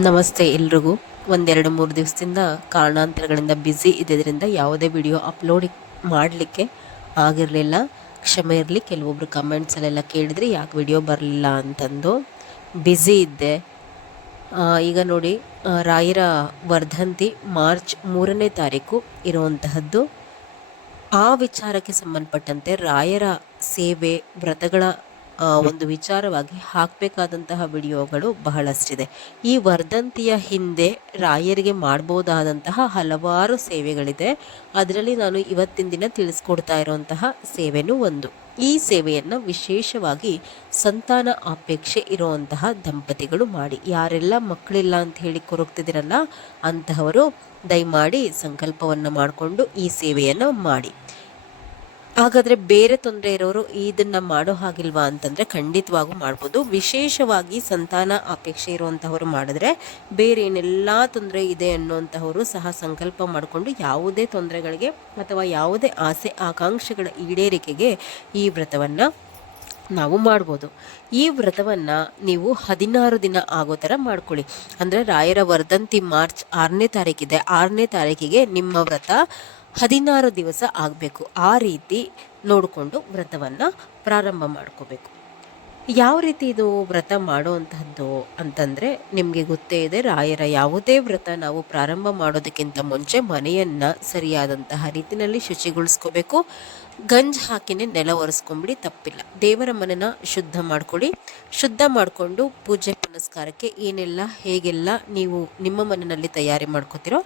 ನಮಸ್ತೆ ಎಲ್ರಿಗೂ. ಒಂದೆರಡು ಮೂರು ದಿವಸದಿಂದ ಕಾರಣಾಂತರಗಳಿಂದ ಬ್ಯುಸಿ ಇದ್ದಿದ್ದರಿಂದ ಯಾವುದೇ ವಿಡಿಯೋ ಅಪ್ಲೋಡ್ ಮಾಡಲಿಕ್ಕೆ ಆಗಿರಲಿಲ್ಲ. ಕ್ಷಮೆ ಇರಲಿ. ಕೆಲವೊಬ್ರು ಕಮೆಂಟ್ಸಲ್ಲೆಲ್ಲ ಕೇಳಿದ್ರಿ ಯಾಕೆ ವಿಡಿಯೋ ಬರಲಿಲ್ಲ ಅಂತಂದು. ಬ್ಯುಸಿ ಇದ್ದೆ. ಈಗ ನೋಡಿ, ರಾಯರ ವರ್ಧಂತಿ ಮಾರ್ಚ್ 3ನೇ ತಾರೀಕು ಇರುವಂತಹದ್ದು. ಆ ವಿಚಾರಕ್ಕೆ ಸಂಬಂಧಪಟ್ಟಂತೆ ರಾಯರ ಸೇವೆ ವ್ರತಗಳ ಒಂದು ವಿಚಾರವಾಗಿ ಹಾಕಬೇಕಾದಂತಹ ವಿಡಿಯೋಗಳು ಬಹಳಷ್ಟಿದೆ. ಈ ವರ್ಧಂತಿಯ ಹಿಂದೆ ರಾಯರಿಗೆ ಮಾಡ್ಬೋದಾದಂತಹ ಹಲವಾರು ಸೇವೆಗಳಿದೆ. ಅದರಲ್ಲಿ ನಾನು ಇವತ್ತಿನ ದಿನ ತಿಳಿಸ್ಕೊಡ್ತಾ ಇರುವಂತಹ ಸೇವೆನೂ ಒಂದು. ಈ ಸೇವೆಯನ್ನು ವಿಶೇಷವಾಗಿ ಸಂತಾನ ಅಪೇಕ್ಷೆ ಇರುವಂತಹ ದಂಪತಿಗಳು ಮಾಡಿ. ಯಾರೆಲ್ಲ ಮಕ್ಕಳಿಲ್ಲ ಅಂತ ಹೇಳಿ ಕೊರಗ್ತಿದ್ದೀರಲ್ಲ, ಅಂತಹವರು ದಯಮಾಡಿ ಸಂಕಲ್ಪವನ್ನು ಮಾಡಿಕೊಂಡು ಈ ಸೇವೆಯನ್ನು ಮಾಡಿ. ಹಾಗಾದರೆ ಬೇರೆ ತೊಂದರೆ ಇರೋರು ಇದನ್ನು ಮಾಡೋ ಹಾಗಿಲ್ವಾ ಅಂತಂದರೆ ಖಂಡಿತವಾಗೂ ಮಾಡ್ಬೋದು. ವಿಶೇಷವಾಗಿ ಸಂತಾನ ಅಪೇಕ್ಷೆ ಇರುವಂತಹವರು ಮಾಡಿದ್ರೆ ಬೇರೆ ಏನೆಲ್ಲ ತೊಂದರೆ ಇದೆ ಅನ್ನುವಂತಹವರು ಸಹ ಸಂಕಲ್ಪ ಮಾಡಿಕೊಂಡು ಯಾವುದೇ ತೊಂದರೆಗಳಿಗೆ ಅಥವಾ ಯಾವುದೇ ಆಸೆ ಆಕಾಂಕ್ಷೆಗಳ ಈಡೇರಿಕೆಗೆ ಈ ವ್ರತವನ್ನು ನಾವು ಮಾಡ್ಬೋದು. ಈ ವ್ರತವನ್ನು ನೀವು 16 ದಿನ ಆಗೋ ಥರ ಮಾಡ್ಕೊಳ್ಳಿ. ಅಂದರೆ ರಾಯರ ವರ್ಧಂತಿ ಮಾರ್ಚ್ 6ನೇ ತಾರೀಕಿದೆ. 6ನೇ ತಾರೀಕಿಗೆ ನಿಮ್ಮ ವ್ರತ 16 ದಿವಸ ಆಗಬೇಕು. ಆ ರೀತಿ ನೋಡಿಕೊಂಡು ವ್ರತವನ್ನು ಪ್ರಾರಂಭ ಮಾಡ್ಕೋಬೇಕು. ಯಾವ ರೀತಿ ಇದು ವ್ರತ ಮಾಡುವಂತಹದ್ದು ಅಂತಂದರೆ, ನಿಮಗೆ ಗೊತ್ತೇ ಇದೆ, ರಾಯರ ಯಾವುದೇ ವ್ರತ ನಾವು ಪ್ರಾರಂಭ ಮಾಡೋದಕ್ಕಿಂತ ಮುಂಚೆ ಮನೆಯನ್ನು ಸರಿಯಾದಂತಹ ರೀತಿಯಲ್ಲಿ ಶುಚಿಗೊಳಿಸ್ಕೋಬೇಕು. ಗಂಜ್ ಹಾಕಿನೇ ನೆಲ ಒರೆಸ್ಕೊಂಬಿಡಿ, ತಪ್ಪಿಲ್ಲ. ದೇವರ ಮನೆನ ಶುದ್ಧ ಮಾಡ್ಕೊಳ್ಳಿ. ಶುದ್ಧ ಮಾಡಿಕೊಂಡು ಪೂಜೆ ಪುನಸ್ಕಾರಕ್ಕೆ ಏನೆಲ್ಲ ಹೇಗೆಲ್ಲ ನೀವು ನಿಮ್ಮ ಮನೆಯಲ್ಲಿ ತಯಾರಿ ಮಾಡ್ಕೋತೀರೋ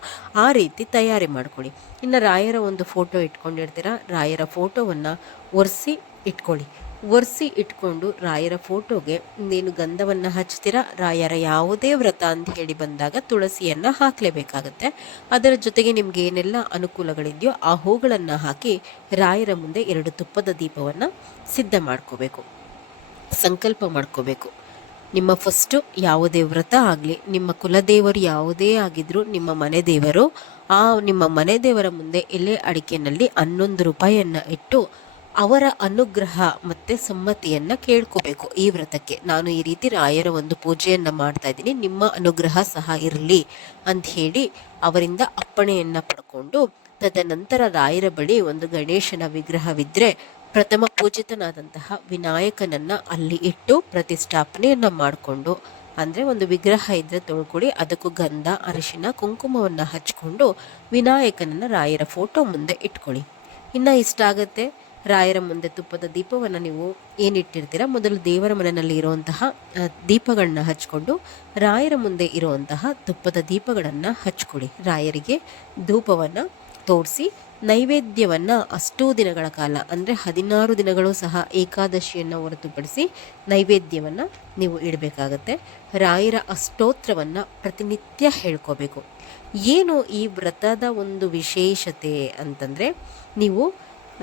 ಆ ರೀತಿ ತಯಾರಿ ಮಾಡ್ಕೊಳ್ಳಿ. ಇನ್ನು ರಾಯರ ಒಂದು ಫೋಟೋ ಇಟ್ಕೊಂಡಿರ್ತೀರ, ರಾಯರ ಫೋಟೋವನ್ನು ಒರೆಸಿ ಇಟ್ಕೊಳ್ಳಿ. ಒರೆಸಿ ಇಟ್ಕೊಂಡು ರಾಯರ ಫೋಟೋಗೆ ನೀನು ಗಂಧವನ್ನು ಹಚ್ತೀರಾ. ರಾಯರ ಯಾವುದೇ ವ್ರತ ಅಂತ ಹೇಳಿ ಬಂದಾಗ ತುಳಸಿಯನ್ನು ಹಾಕಲೇಬೇಕಾಗತ್ತೆ. ಅದರ ಜೊತೆಗೆ ನಿಮ್ಗೆ ಏನೆಲ್ಲ ಅನುಕೂಲಗಳಿದೆಯೋ ಆ ಹೂಗಳನ್ನು ಹಾಕಿ ರಾಯರ ಮುಂದೆ 2 ತುಪ್ಪದ ದೀಪವನ್ನು ಸಿದ್ಧ ಮಾಡ್ಕೋಬೇಕು, ಸಂಕಲ್ಪ ಮಾಡ್ಕೋಬೇಕು. ನಿಮ್ಮ ಫಸ್ಟು ಯಾವುದೇ ವ್ರತ ಆಗಲಿ, ನಿಮ್ಮ ಕುಲದೇವರು ಯಾವುದೇ ಆಗಿದ್ರೂ ನಿಮ್ಮ ಮನೆ ದೇವರು, ಆ ನಿಮ್ಮ ಮನೆ ದೇವರ ಮುಂದೆ ಎಲೆ ಅಡಿಕೆನಲ್ಲಿ 11 ರೂಪಾಯಿಯನ್ನು ಇಟ್ಟು ಅವರ ಅನುಗ್ರಹ ಮತ್ತು ಸಮ್ಮತಿಯನ್ನು ಕೇಳ್ಕೋಬೇಕು. ಈ ವ್ರತಕ್ಕೆ ನಾನು ಈ ರೀತಿ ರಾಯರ ಒಂದು ಪೂಜೆಯನ್ನು ಮಾಡ್ತಾ ಇದ್ದೀನಿ, ನಿಮ್ಮ ಅನುಗ್ರಹ ಸಹ ಇರಲಿ ಅಂತ ಹೇಳಿ ಅವರಿಂದ ಅಪ್ಪಣೆಯನ್ನು ಪಡ್ಕೊಂಡು, ತದನಂತರ ರಾಯರ ಬಳಿ ಒಂದು ಗಣೇಶನ ವಿಗ್ರಹವಿದ್ದರೆ ಪ್ರಥಮ ಪೂಜಿತನಾದಂತಹ ವಿನಾಯಕನನ್ನು ಅಲ್ಲಿ ಇಟ್ಟು ಪ್ರತಿಷ್ಠಾಪನೆಯನ್ನು ಮಾಡಿಕೊಂಡು, ಅಂದರೆ ಒಂದು ವಿಗ್ರಹ ಇದ್ದರೆ ತೊಳ್ಕೊಳ್ಳಿ, ಅದಕ್ಕೂ ಗಂಧ ಅರಿಶಿನ ಕುಂಕುಮವನ್ನು ಹಚ್ಕೊಂಡು ವಿನಾಯಕನನ್ನು ರಾಯರ ಫೋಟೋ ಮುಂದೆ ಇಟ್ಕೊಳ್ಳಿ. ಇನ್ನು ಇಷ್ಟ ಆಗುತ್ತೆ, ರಾಯರ ಮುಂದೆ ತುಪ್ಪದ ದೀಪವನ್ನು ನೀವು ಏನಿಟ್ಟಿರ್ತೀರ ಮೊದಲು ದೇವರ ಮನೆಯಲ್ಲಿ ಇರುವಂತಹ ದೀಪಗಳನ್ನ ಹಚ್ಕೊಂಡು ರಾಯರ ಮುಂದೆ ಇರುವಂತಹ ತುಪ್ಪದ ದೀಪಗಳನ್ನು ಹಚ್ಕೊಳ್ಳಿ. ರಾಯರಿಗೆ ಧೂಪವನ್ನು ತೋರಿಸಿ ನೈವೇದ್ಯವನ್ನು ಅಷ್ಟೂ ದಿನಗಳ ಕಾಲ, ಅಂದರೆ 16 ದಿನಗಳು ಸಹ ಏಕಾದಶಿಯನ್ನು ಹೊರತುಪಡಿಸಿ ನೈವೇದ್ಯವನ್ನು ನೀವು ಇಡಬೇಕಾಗತ್ತೆ. ರಾಯರ ಅಷ್ಟೋತ್ರವನ್ನು ಪ್ರತಿನಿತ್ಯ ಹೇಳ್ಕೋಬೇಕು. ಏನು ಈ ವ್ರತದ ಒಂದು ವಿಶೇಷತೆ ಅಂತಂದರೆ, ನೀವು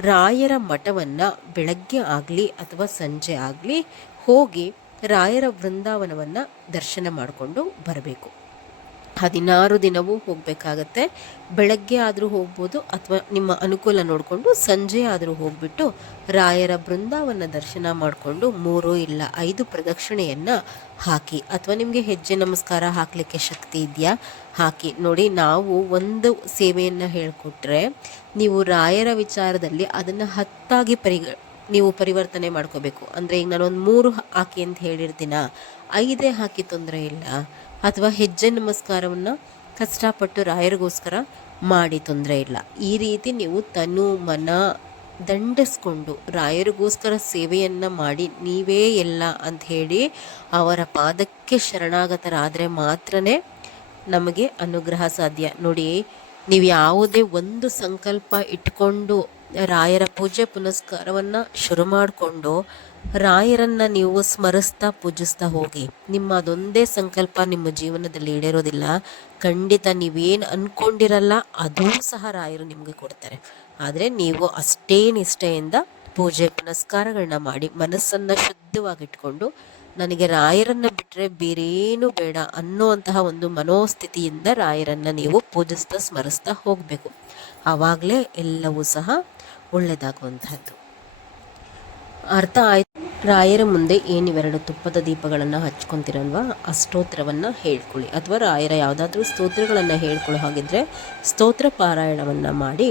ರಾಯರ ಮಠವನ್ನು ಬೆಳಗ್ಗೆ ಆಗಲಿ ಅಥವಾ ಸಂಜೆ ಆಗಲಿ ಹೋಗಿ ರಾಯರ ವೃಂದಾವನವನ್ನು ದರ್ಶನ ಮಾಡಿಕೊಂಡು ಬರಬೇಕು. 16 ದಿನವೂ ಹೋಗಬೇಕಾಗತ್ತೆ. ಬೆಳಗ್ಗೆ ಆದರೂ ಹೋಗ್ಬೋದು ಅಥವಾ ನಿಮ್ಮ ಅನುಕೂಲ ನೋಡಿಕೊಂಡು ಸಂಜೆ ಆದರೂ ಹೋಗ್ಬಿಟ್ಟು ರಾಯರ ಬೃಂದಾವನ ದರ್ಶನ ಮಾಡಿಕೊಂಡು 3 ಇಲ್ಲ 5 ಪ್ರದಕ್ಷಿಣೆಯನ್ನು ಹಾಕಿ. ಅಥವಾ ನಿಮಗೆ ಹೆಜ್ಜೆ ನಮಸ್ಕಾರ ಹಾಕಲಿಕ್ಕೆ ಶಕ್ತಿ ಇದೆಯಾ ಹಾಕಿ. ನೋಡಿ, ನಾವು ಒಂದು ಸೇವೆಯನ್ನು ಹೇಳಿಕೊಟ್ರೆ ನೀವು ರಾಯರ ವಿಚಾರದಲ್ಲಿ ಅದನ್ನು 10 ನೀವು ಪರಿವರ್ತನೆ ಮಾಡ್ಕೋಬೇಕು. ಅಂದರೆ ಈಗ ನಾನೊಂದು 3 ಹಾಕಿ ಅಂತ ಹೇಳಿರ್ತೀನ, 5 ಹಾಕಿ ತೊಂದರೆ ಇಲ್ಲ. ಅಥವಾ ಹೆಜ್ಜೆ ನಮಸ್ಕಾರವನ್ನು ಕಷ್ಟಪಟ್ಟು ರಾಯರಿಗೋಸ್ಕರ ಮಾಡಿ ತೊಂದರೆ ಇಲ್ಲ. ಈ ರೀತಿ ನೀವು ತನು ಮನ ದಂಡಿಸ್ಕೊಂಡು ರಾಯರಿಗೋಸ್ಕರ ಸೇವೆಯನ್ನು ಮಾಡಿ ನೀವೇ ಎಲ್ಲ ಅಂತ ಹೇಳಿ ಅವರ ಪಾದಕ್ಕೆ ಶರಣಾಗತರಾದರೆ ಮಾತ್ರ ನಮಗೆ ಅನುಗ್ರಹ ಸಾಧ್ಯ. ನೋಡಿ, ನೀವು ಯಾವುದೇ ಒಂದು ಸಂಕಲ್ಪ ಇಟ್ಕೊಂಡು ರಾಯರ ಪೂಜೆ ಪುನಸ್ಕಾರವನ್ನು ಶುರು ಮಾಡಿಕೊಂಡು ರಾಯರನ್ನು ನೀವು ಸ್ಮರಿಸ್ತಾ ಪೂಜಿಸ್ತಾ ಹೋಗಿ. ನಿಮ್ಮ ಅದೊಂದೇ ಸಂಕಲ್ಪ ನಿಮ್ಮ ಜೀವನದಲ್ಲಿ ಈಡೇರೋದಿಲ್ಲ. ಖಂಡಿತ ನೀವೇನು ಅಂದ್ಕೊಂಡಿರಲ್ಲ ಅದೂ ಸಹ ರಾಯರು ನಿಮಗೆ ಕೊಡ್ತಾರೆ. ಆದರೆ ನೀವು ಅಷ್ಟೇ ನಿಷ್ಠೆಯಿಂದ ಪೂಜೆ ಪುನಸ್ಕಾರಗಳನ್ನ ಮಾಡಿ ಮನಸ್ಸನ್ನು ಶುದ್ಧವಾಗಿಟ್ಕೊಂಡು ನನಗೆ ರಾಯರನ್ನು ಬಿಟ್ಟರೆ ಬೇರೇನೂ ಬೇಡ ಅನ್ನುವಂತಹ ಒಂದು ಮನೋಸ್ಥಿತಿಯಿಂದ ರಾಯರನ್ನು ನೀವು ಪೂಜಿಸ್ತಾ ಸ್ಮರಿಸ್ತಾ ಹೋಗಬೇಕು. ಆವಾಗಲೇ ಎಲ್ಲವೂ ಸಹ ಒಳ್ಳೆಯದಾಗುವಂಥದ್ದು. ಅರ್ಥ ಆಯ್ತು? ರಾಯರ ಮುಂದೆ ಏನಿವೆರಡು ತುಪ್ಪದ ದೀಪಗಳನ್ನು ಹಚ್ಕೊತಿರಲ್ವ ಆ ಸ್ತೋತ್ರವನ್ನು ಹೇಳ್ಕೊಳ್ಳಿ, ಅಥವಾ ರಾಯರ ಯಾವುದಾದ್ರೂ ಸ್ತೋತ್ರಗಳನ್ನು ಹೇಳ್ಕೊಳ್ಳೋ ಹಾಗಿದ್ರೆ ಸ್ತೋತ್ರ ಪಾರಾಯಣವನ್ನು ಮಾಡಿ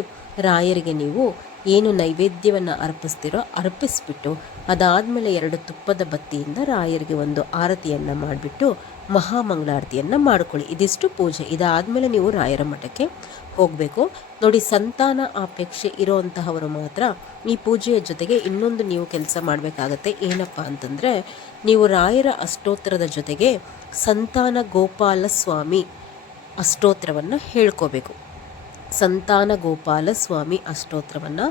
ರಾಯರಿಗೆ ನೀವು ಏನು ನೈವೇದ್ಯವನ್ನು ಅರ್ಪಿಸ್ತೀರೋ ಅರ್ಪಿಸ್ಬಿಟ್ಟು ಅದಾದಮೇಲೆ 2 ತುಪ್ಪದ ಬತ್ತಿಯಿಂದ ರಾಯರಿಗೆ ಒಂದು ಆರತಿಯನ್ನು ಮಾಡಿಬಿಟ್ಟು ಮಹಾಮಂಗಳಾರತಿಯನ್ನು ಮಾಡ್ಕೊಳ್ಳಿ. ಇದಿಷ್ಟು ಪೂಜೆ. ಇದಾದಮೇಲೆ ನೀವು ರಾಯರ ಮಠಕ್ಕೆ ಹೋಗಬೇಕು. ನೋಡಿ, ಸಂತಾನ ಅಪೇಕ್ಷೆ ಇರೋವಂತಹವರು ಮಾತ್ರ ಈ ಪೂಜೆಯ ಜೊತೆಗೆ ಇನ್ನೊಂದು ನೀವು ಕೆಲಸ ಮಾಡಬೇಕಾಗತ್ತೆ. ಏನಪ್ಪ ಅಂತಂದರೆ, ನೀವು ರಾಯರ ಅಷ್ಟೋತ್ತರದ ಜೊತೆಗೆ ಸಂತಾನ ಗೋಪಾಲ ಸ್ವಾಮಿ ಅಷ್ಟೋತ್ರವನ್ನು ಹೇಳ್ಕೋಬೇಕು. ಸಂತಾನ ಗೋಪಾಲ ಸ್ವಾಮಿ ಅಷ್ಟೋತ್ರವನ್ನು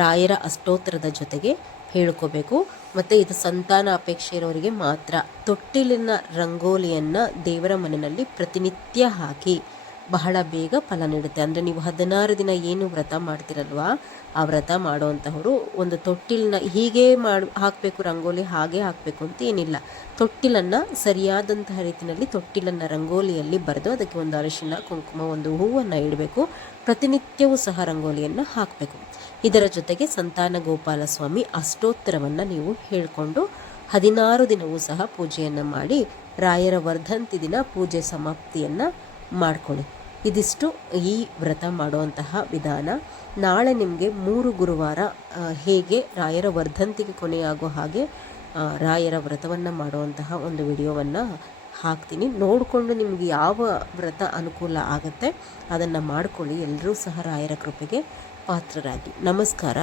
ರಾಯರ ಅಷ್ಟೋತ್ತರದ ಜೊತೆಗೆ ಹೇಳ್ಕೋಬೇಕು. ಮತ್ತು ಇದು ಸಂತಾನ ಅಪೇಕ್ಷೆ ಇರೋರಿಗೆ ಮಾತ್ರ. ತೊಟ್ಟಿಲಿನ ರಂಗೋಲಿಯನ್ನು ದೇವರ ಮನೆಯಲ್ಲಿ ಪ್ರತಿನಿತ್ಯ ಹಾಕಿ ಬಹಳ ಬೇಗ ಫಲ ನೀಡುತ್ತೆ. ಅಂದರೆ ನೀವು 16 ದಿನ ಏನು ವ್ರತ ಮಾಡ್ತಿರಲ್ವ, ಆ ವ್ರತ ಮಾಡೋವಂತಹವರು ಒಂದು ತೊಟ್ಟಿಲನ್ನ ಹೀಗೆ ಹಾಕಬೇಕು, ರಂಗೋಲಿ ಹಾಗೆ ಹಾಕಬೇಕು ಅಂತ ಏನಿಲ್ಲ. ತೊಟ್ಟಿಲನ್ನು ಸರಿಯಾದಂತಹ ರೀತಿಯಲ್ಲಿ ತೊಟ್ಟಿಲನ್ನು ರಂಗೋಲಿಯಲ್ಲಿ ಬರೆದು ಅದಕ್ಕೆ ಒಂದು ಅರಿಶಿನ ಕುಂಕುಮ ಒಂದು ಹೂವನ್ನು ಇಡಬೇಕು. ಪ್ರತಿನಿತ್ಯವೂ ಸಹ ರಂಗೋಲಿಯನ್ನು ಹಾಕಬೇಕು. ಇದರ ಜೊತೆಗೆ ಸಂತಾನ ಗೋಪಾಲ ಸ್ವಾಮಿ ಅಷ್ಟೋತ್ತರವನ್ನು ನೀವು ಹೇಳಿಕೊಂಡು 16 ದಿನವೂ ಸಹ ಪೂಜೆಯನ್ನು ಮಾಡಿ ರಾಯರ ವರ್ಧಂತಿ ದಿನ ಪೂಜೆ ಸಮಾಪ್ತಿಯನ್ನು ಮಾಡ್ಕೊಳ್ಳಿ. ಇದಿಷ್ಟು ಈ ವ್ರತ ಮಾಡುವಂತಹ ವಿಧಾನ. ನಾಳೆ ನಿಮಗೆ 3 ಗುರುವಾರ ಹೇಗೆ ರಾಯರ ವರ್ಧಂತಿಗೆ ಕೊನೆಯಾಗೋ ಹಾಗೆ ರಾಯರ ವ್ರತವನ್ನು ಮಾಡುವಂತಹ ಒಂದು ವಿಡಿಯೋವನ್ನು ಹಾಕ್ತೀನಿ. ನೋಡಿಕೊಂಡು ನಿಮಗೆ ಯಾವ ವ್ರತ ಅನುಕೂಲ ಆಗುತ್ತೆ ಅದನ್ನು ಮಾಡ್ಕೊಳ್ಳಿ. ಎಲ್ಲರೂ ಸಹ ರಾಯರ ಕೃಪೆಗೆ ಪಾತ್ರರಾಗಿ. ನಮಸ್ಕಾರ.